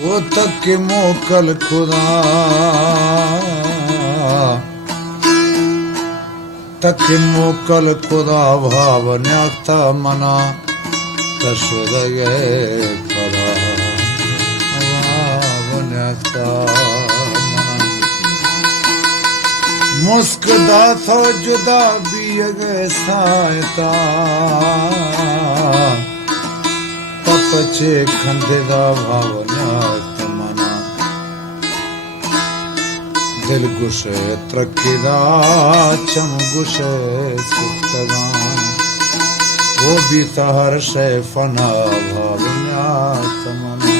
वो तक मोकल खुदा तक मोकल खुदा भाव न्याता मना तस्वदय खरा भाव न्याता मना मुस्कदा थो जुदा बीगे सायता पचे खंदेदा भाव न्यात मना दिल गुशे त्रकिदा चम गुशे सुख्तगा वो भी तहर शे फना भाव न्यात मना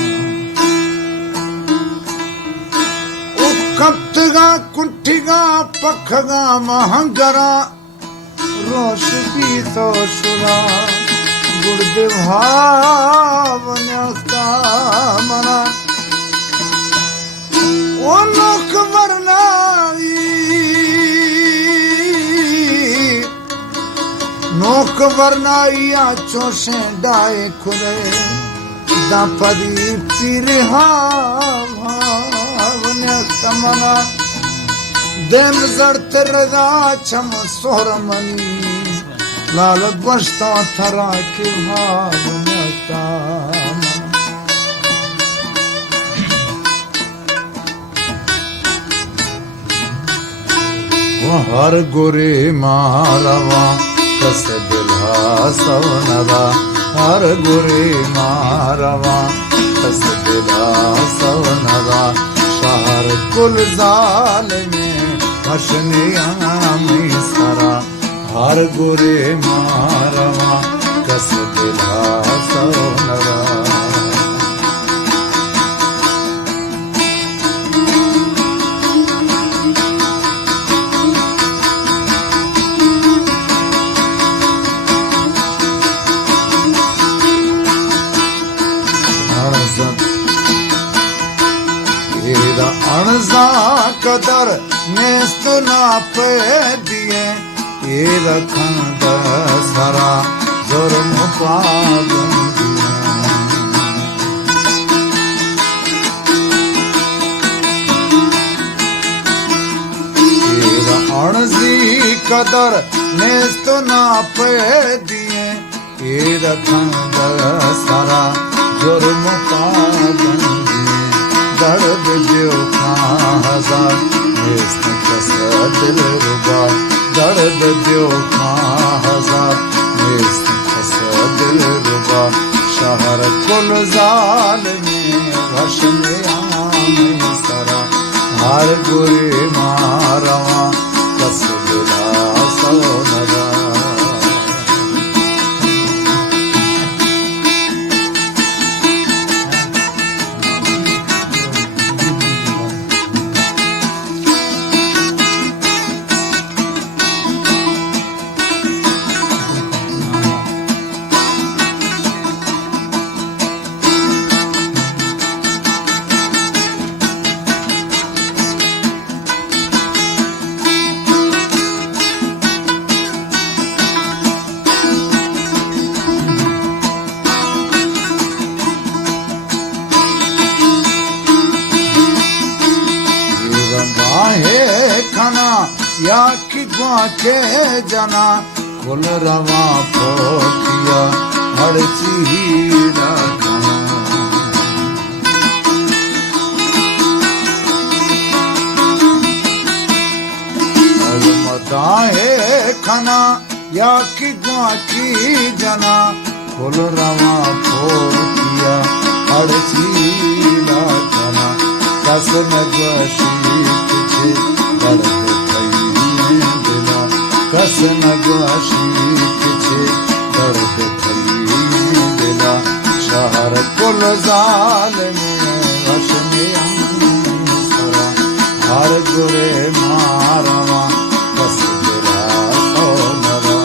ओ कप्तगा कुंठिगा पखगा महंगरा रोश भी तो शुरा गुड़ भाव न्याता मना ओ लोक वरनाई चोशे डाए खुले दापदी पिरहा भाव न्याता मना देम जरत रजा छम सोरमनी लाल बस्ता थरा के भाव न्याता हर गोरे मारवा कस दिला सवनदा हर गोरे मारवा कस दिला सवनदा शहर कुल जाल में हसने आमी सरा हर गोरे मारवा कस दिला सवनदा अणजा कदर नेस्त ना पे दिए ये रखंद सारा जुर्म पागम दिए अणजी कदर नेस्त ना पे दिए ये रखंद सारा जुर्म पागम दर्द जो हजार इसने कस दिल रुबा दर्द जो हजार इसने कस दिल रुबा शहर कुल जाल में हसन आम सरा हर गुरे मारवा कस दिला सोनरा या कि के जना कुल रवा पोतिया हर चीड़ा मदाहे खाना या कि जना कुल रवा पोतिया हर चीड़ा खाना कसम गशी तुझे कसम गशी पीछे दर्द खली दिला शहर कुल जाल में हसने सरा हर गुरे मारवा कस दिला सोनरा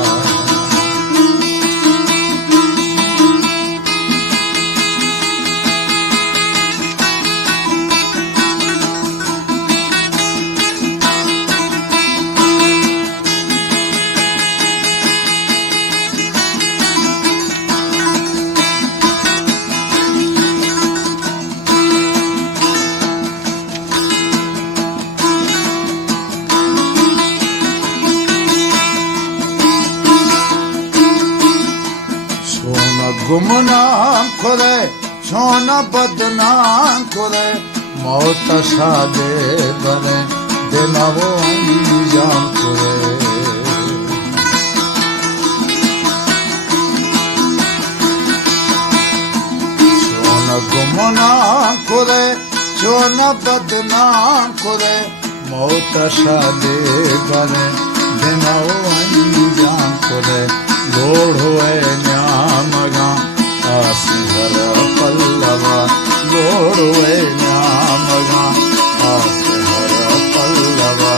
गुमनाम करे छोना बदनाम करे मौत शादे बने देना वो अंजाम करे छोना गुमनाम करे छोना बदनाम करे मौत शादे बने देना वो अंजाम करे लोड़ हुए न्यामगा आसिहर पल्लवा लोड़ हुए न्यामगा आसिहर पल्लवा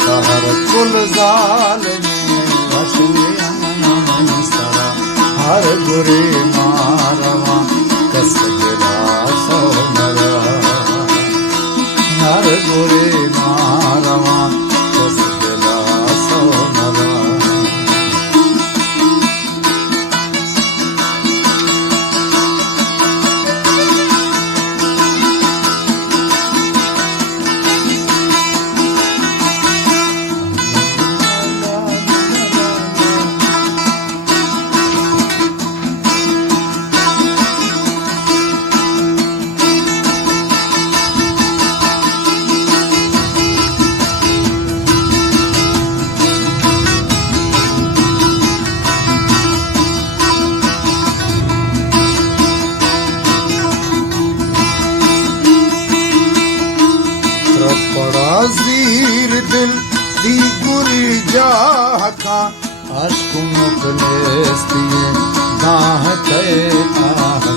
शहर कुल जालिमी वशने सरा हर गुरे मारवा कस गिला सोनरा हर गुरे मारवा कस गिला सोनरा ज़ीर दिल दी गुरी जाह का अश्क मुखलेस्तिए दाह के आह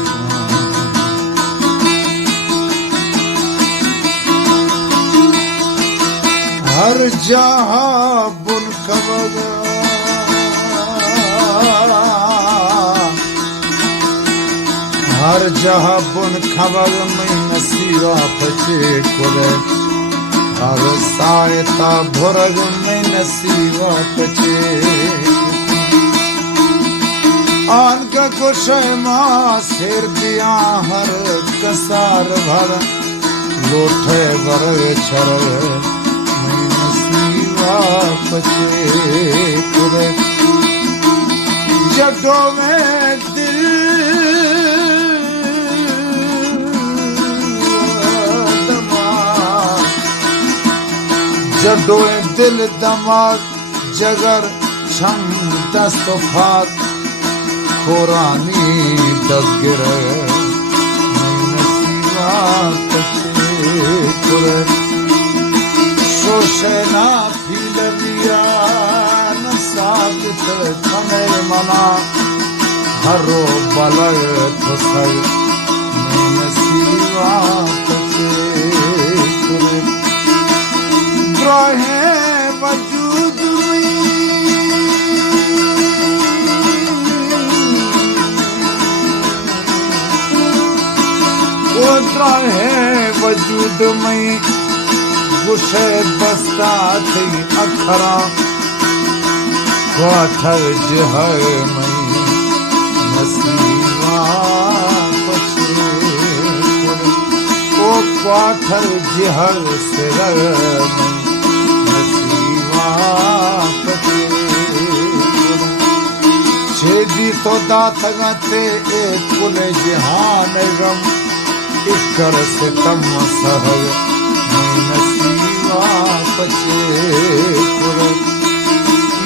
हर जहाँ बुन कबगा हर जहाँ बुन खबग में नसीरा पचे कुले हर सायता भुरग में नसीवा पचे आन का कुछ मां सिर दिया हर कसार भर लोठे वर्ग छर में नसीवा पचे कुरे जगो में दिल जडोए दिल दमाग जगर छम दस्तफात खोरानी दगिर नसीवा पचे कुरे शोशेना फील दिया न साबित कमे मना हरो बलग थसर नसीवा पचे कुरे राहे वजूद वो राहे वजूद में गुशे बस्ता थी अखरा क्वाठर जहर में नसीवा पचे वो क्वाठर जहर से में छेदी तो दातगते एक कुल जहान गम इकर से तम सहल नसीवा पचे कुल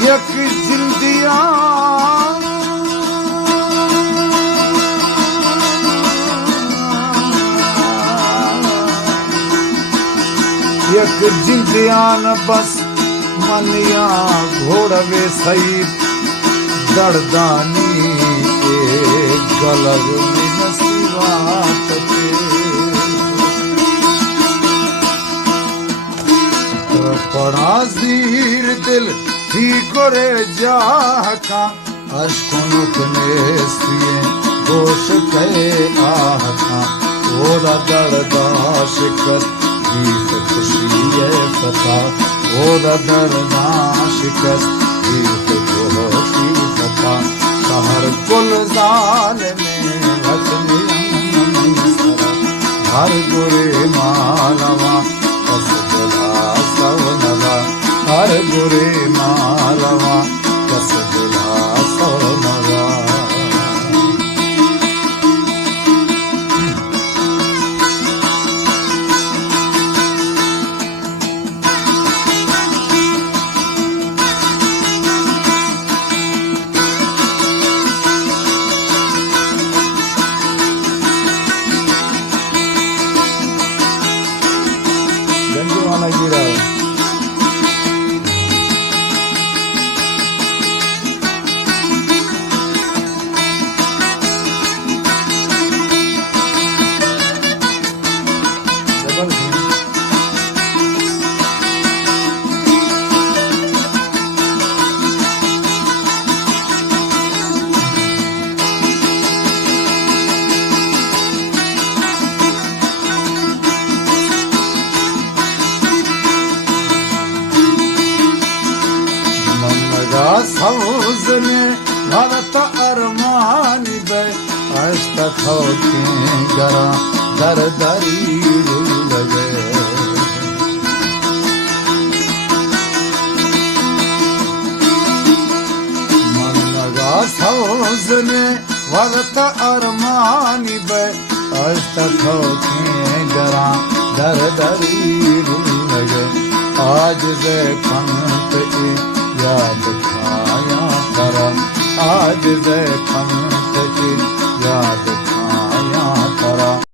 यक जिंदिया यक जिंदिया न बस मलिया घोड़वे सईद दर्दानी के गलग में नसीवा पचे पड़ा ज़ीर दिल थी करे जाह का अश्क नेस्तिए गोश के आह का ओदा दर्दा शिकस्त गीत खुशी फता ओदा दर्दा शिकस्त गीत खुशी फता सहर कुल ज़ालिमी वशने हर गुरे मालवा कस दिला सवनवा हर गुरे मालवा कस दिला सवनवा मन गिरा सौजने भरत अरमानी बे अष्ट थोके गरा दर दरी लगे मन लगा सौजने भरत अरमानी बे अष्ट थोके गरा दर दरी लगे आज दे पंत याद खाया करम आज दे पंत की याद